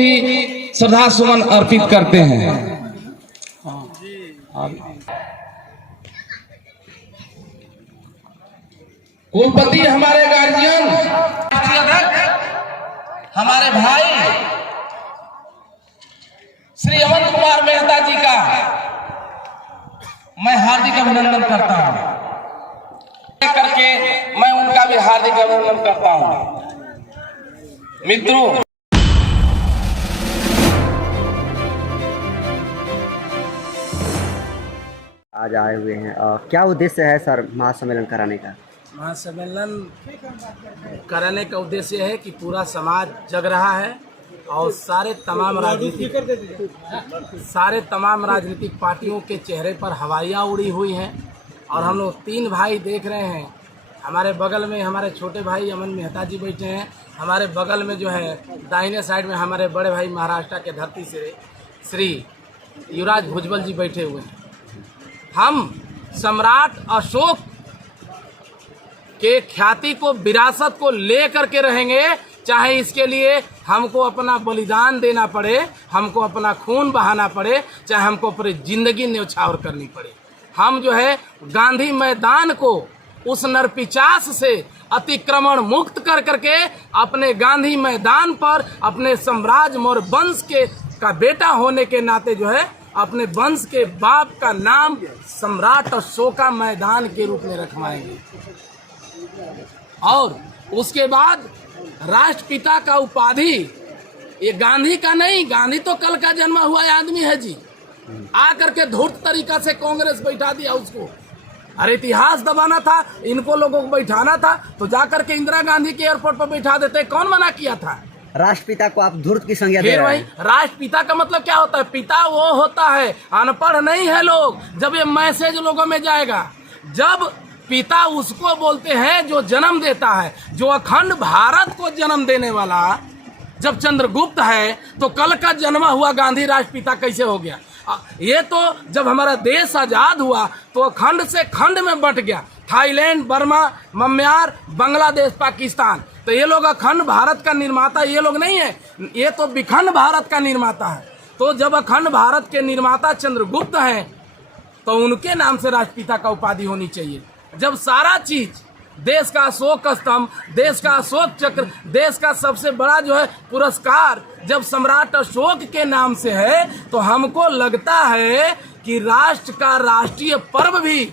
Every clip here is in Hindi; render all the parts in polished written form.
भी श्रद्धा सुमन अर्पित करते हैं। कुलपति हमारे गार्जियन, हमारे भाई श्री अमन कुमार मेहता जी का मैं हार्दिक अभिनंदन करता हूं। करके मैं उनका भी हार्दिक अभिनंदन करता हूं। मित्रों, आज आए हुए हैं, क्या उद्देश्य है सर महासम्मेलन कराने का? महासम्मेलन कराने का उद्देश्य है कि पूरा समाज जग रहा है और सारे तमाम राजनीतिक पार्टियों के चेहरे पर हवाइयाँ उड़ी हुई हैं। और हम लोग 3 भाई देख रहे हैं। हमारे बगल में हमारे छोटे भाई अमन मेहता जी बैठे हैं। हमारे बगल में जो है दाहिने साइड में हमारे बड़े भाई महाराष्ट्र के धरती से श्री युवराज भुजबल जी बैठे हुए हैं। हम सम्राट अशोक के ख्याति को, विरासत को ले करके रहेंगे, चाहे इसके लिए हमको अपना बलिदान देना पड़े, हमको अपना खून बहाना पड़े, चाहे हमको अपनी जिंदगी न्यौछावर करनी पड़े। हम जो है गांधी मैदान को उस नरपिचास से अतिक्रमण मुक्त कर करके अपने गांधी मैदान पर अपने साम्राज्य मौर्य वंश के का बेटा होने के नाते जो है अपने वंश के बाप का नाम सम्राट अशोका मैदान के रूप में रखवाएंगे। और उसके बाद राष्ट्रपिता का उपाधि ये गांधी का नहीं, गांधी तो कल का जन्मा हुआ आदमी है जी। आकर के धूर्त तरीका से कांग्रेस बैठा दिया उसको। अरे इतिहास दबाना था, इनको लोगों को बैठाना था तो जाकर के इंदिरा गांधी के एयरपोर्ट पर बैठा देते। कौन मना किया था? राष्ट्रपिता को आप धूर्त की संज्ञा दे रहे हैं। राष्ट्रपिता का मतलब क्या होता है? पिता वो होता है, अनपढ़ नहीं है लोग। जब ये मैसेज लोगों में जाएगा, जब पिता उसको बोलते हैं जो जन्म देता है, जो अखंड भारत को जन्म देने वाला जब चंद्रगुप्त है, तो कल का जन्मा हुआ गांधी राष्ट्रपिता कैसे हो गया? ये तो जब हमारा देश आजाद हुआ तो अखंड से खंड में बंट गया। Thailand, Burma, Myanmar, Bangladesh, Pakistan. तो ये लोग अखंड भारत का निर्माता ये लोग नहीं है, ये तो विखंड भारत का निर्माता है। तो जब अखंड भारत के निर्माता चंद्रगुप्त हैं तो उनके नाम से राष्ट्रपिता का उपाधि होनी चाहिए। जब सारा चीज, देश का अशोक स्तंभ, देश का अशोक चक्र, देश का सबसे बड़ा जो है पुरस्कार जब सम्राट अशोक के नाम से है, तो हमको लगता है कि राष्ट्र का राष्ट्रीय पर्व भी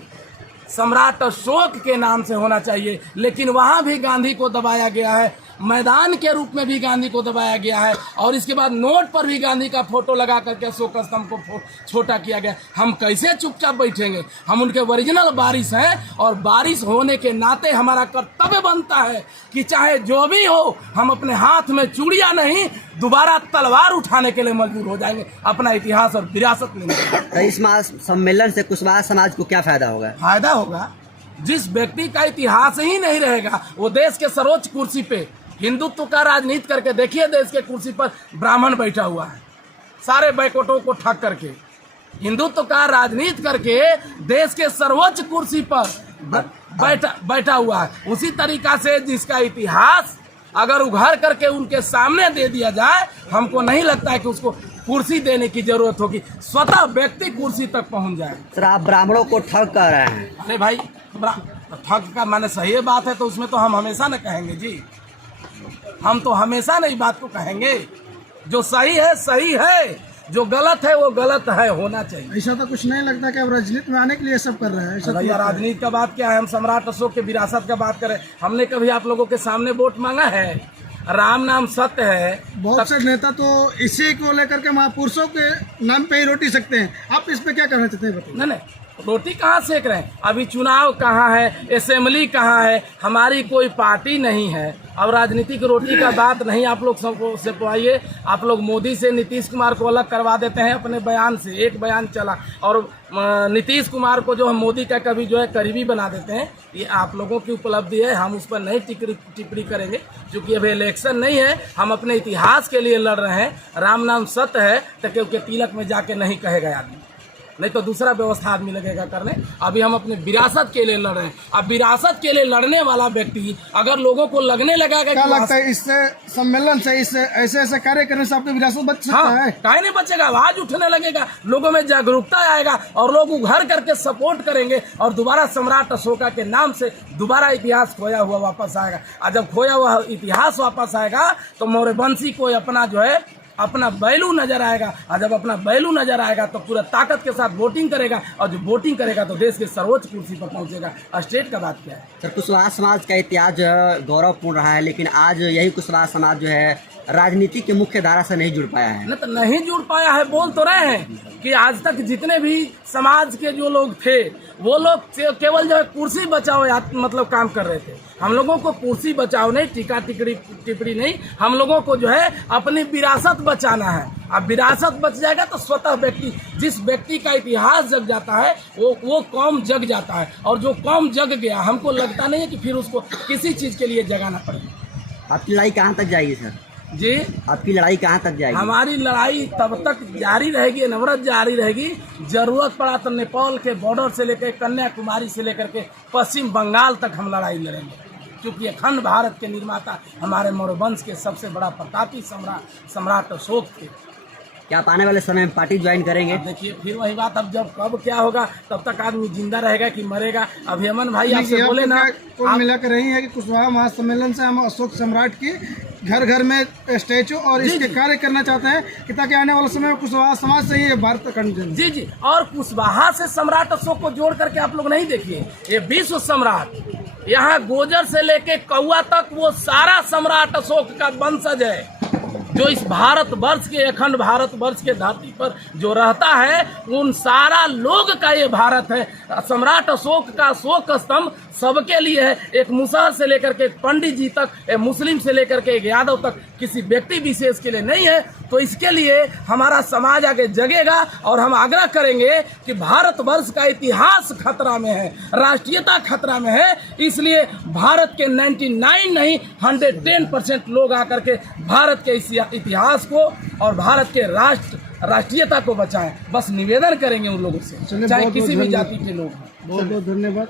सम्राट अशोक के नाम से होना चाहिए। लेकिन वहां भी गांधी को दबाया गया है, मैदान के रूप में भी गांधी को दबाया गया है, और इसके बाद नोट पर भी गांधी का फोटो लगा करके अशोक स्तंभ को छोटा किया गया। हम कैसे चुपचाप बैठेंगे? हम उनके ओरिजिनल वारिस हैं, और वारिस होने के नाते हमारा कर्तव्य बनता है कि चाहे जो भी हो, हम अपने हाथ में चूड़ियां नहीं, दोबारा तलवार उठाने के लिए मजबूर हो जाएंगे, अपना इतिहास और विरासत लेंगे। तो इस सम्मेलन से कुशवाहा समाज को क्या फायदा होगा? फायदा होगा, जिस व्यक्ति का इतिहास ही नहीं रहेगा, वो देश के सर्वोच्च कुर्सी पे हिंदुत्व का राजनीति करके देखिए, देश के कुर्सी पर ब्राह्मण बैठा हुआ है, सारे बैकवर्डों को ठग करके हिंदुत्व का राजनीति करके देश के सर्वोच्च कुर्सी पर बैठा हुआ है। उसी तरीका से जिसका इतिहास अगर उघाड़ करके उनके सामने दे दिया जाए, हमको नहीं लगता है कि उसको कुर्सी देने की जरूरत होगी, स्वतः व्यक्ति कुर्सी तक पहुंच जाए। सर, आप ब्राह्मणों को ठग कर रहे हैं। अरे भाई, ठग का माने सही बात है तो उसमें तो हम हमेशा न कहेंगे जी, हम तो हमेशा नहीं बात को कहेंगे। जो सही है, जो गलत है वो गलत है, होना चाहिए। ऐसा तो कुछ नहीं लगता कि अब राजनीति में आने के लिए सब कर रहे हैं। भैया, राजनीति का बात क्या है? हम सम्राट अशोक के विरासत का बात करें। हमने कभी आप लोगों के सामने वोट मांगा है? राम नाम सत्य है। बहुत से नेता तो इसी को लेकर के महापुरुषों के नाम पे ही रोटी सकते हैं। आप इस पे क्या कहना चाहते हैं? बताइए। नहीं, रोटी कहाँ सेक रहे हैं? अभी चुनाव कहाँ है, असेंबली कहाँ है, हमारी कोई पार्टी नहीं है। अब राजनीतिक रोटी का बात नहीं आप लोग सबको से पाइए। आप लोग मोदी से नीतीश कुमार को अलग करवा देते हैं अपने बयान से। एक बयान चला और नीतीश कुमार को जो हम मोदी का कभी जो है करीबी बना देते हैं। ये आप लोगों की उपलब्धि है, हम उस पर नहीं टिप्पणी करेंगे क्योंकि अभी इलेक्शन नहीं है। हम अपने इतिहास के लिए लड़ रहे हैं। राम नाम सत्य है तो क्योंकि तिलक में जाके नहीं कहेगा आदमी। नहीं तो दूसरा व्यवस्था आदमी लगेगा करने। अभी हम अपने विरासत के लिए लड़ रहे हैं। अब विरासत के लिए लड़ने वाला व्यक्ति अगर लोगों को लगने लगा क्या लगता है इससे सम्मेलन से इससे ऐसे कार्य करने से आपकी विरासत बच सकता है? काहे नहीं बचेगा, आवाज उठने लगेगा, लोगों में जागरूकता आएगा और लोग उभर करके सपोर्ट करेंगे और दोबारा सम्राट अशोका के नाम से दोबारा इतिहास खोया हुआ वापस आएगा। और जब खोया हुआ इतिहास वापस आएगा तो मौर्यवंशी को अपना जो है अपना वैल्यू नजर आएगा। और जब अपना वैल्यू नजर आएगा तो पूरा ताकत के साथ वोटिंग करेगा और जो वोटिंग करेगा तो देश के सर्वोच्च कुर्सी पर पहुंचेगा। स्टेट का बात क्या है सर? कुशवाहा समाज का इतिहास जो है गौरवपूर्ण रहा है, लेकिन आज यही कुशवाहा समाज जो है राजनीति की मुख्य धारा से नहीं जुड़ पाया है। न तो नहीं जुड़ पाया है, बोल तो रहे हैं कि आज तक जितने भी समाज के जो लोग थे वो लोग केवल जो है कुर्सी बचाओ मतलब काम कर रहे थे। हम लोगों को कुर्सी बचाओ नहीं, टीका टिप्पणी नहीं, हम लोगों को जो है अपनी विरासत बचाना है। अब विरासत बच जाएगा तो स्वतः व्यक्ति, जिस व्यक्ति का इतिहास जग जाता है वो कौम जग जाता है। और जो कौम जग गया हमको लगता नहीं है कि फिर उसको किसी चीज के लिए जगाना पड़ेगा। आपकी लड़ाई कहाँ तक जाएगी सर? जी, आपकी लड़ाई कहाँ तक जाएगी? हमारी लड़ाई तब तक जारी रहेगी, अनवरत जारी रहेगी। जरूरत पड़ा तो नेपाल के बॉर्डर से लेकर कन्याकुमारी से लेकर के पश्चिम बंगाल तक हम लड़ाई लड़ेंगे, क्योंकि अखंड भारत के निर्माता हमारे मौर्यवंश के सबसे बड़ा प्रतापी सम्राट अशोक थे। क्या आप आने वाले समय में पार्टी ज्वाइन करेंगे? देखिए फिर वही बात, अब जब कब क्या होगा तब तक आदमी जिंदा रहेगा कि मरेगा। अभिमन भाई आपसे बोले ना, कुल मिलाकर रही है कि कुशवाहा महासम्मेलन से हम अशोक सम्राट की घर घर में स्टैचू और इसके कार्य करना चाहते हैं कि ताकि आने वाले समय में कुशवाहा समाज से ही भारत खंड। जी जी, और कुशवाहा से सम्राट अशोक को जोड़ करके आप लोग नहीं देखिए, ये विश्व सम्राट, यहाँ गोजर से लेके कौआ तक वो सारा सम्राट अशोक का वंशज है जो इस भारत वर्ष के अखंड भारत वर्ष के धरती पर जो रहता है। उन सारा लोग का ये भारत है। सम्राट अशोक का अशोक स्तंभ सबके लिए है, एक मुसहर से लेकर के एक पंडित जी तक, एक मुस्लिम से लेकर के एक यादव तक, किसी व्यक्ति विशेष के लिए नहीं है। तो इसके लिए हमारा समाज आगे जगेगा और हम आग्रह करेंगे कि भारत वर्ष का इतिहास खतरा में है, राष्ट्रीयता खतरा में है। इसलिए भारत के 99 नहीं 110% लोग आकर के भारत के इस इतिहास को और भारत के राष्ट्रीयता को बचाएं। बस निवेदन करेंगे उन लोगों से, चाहे किसी भी जाति के लोग। बहुत बहुत धन्यवाद।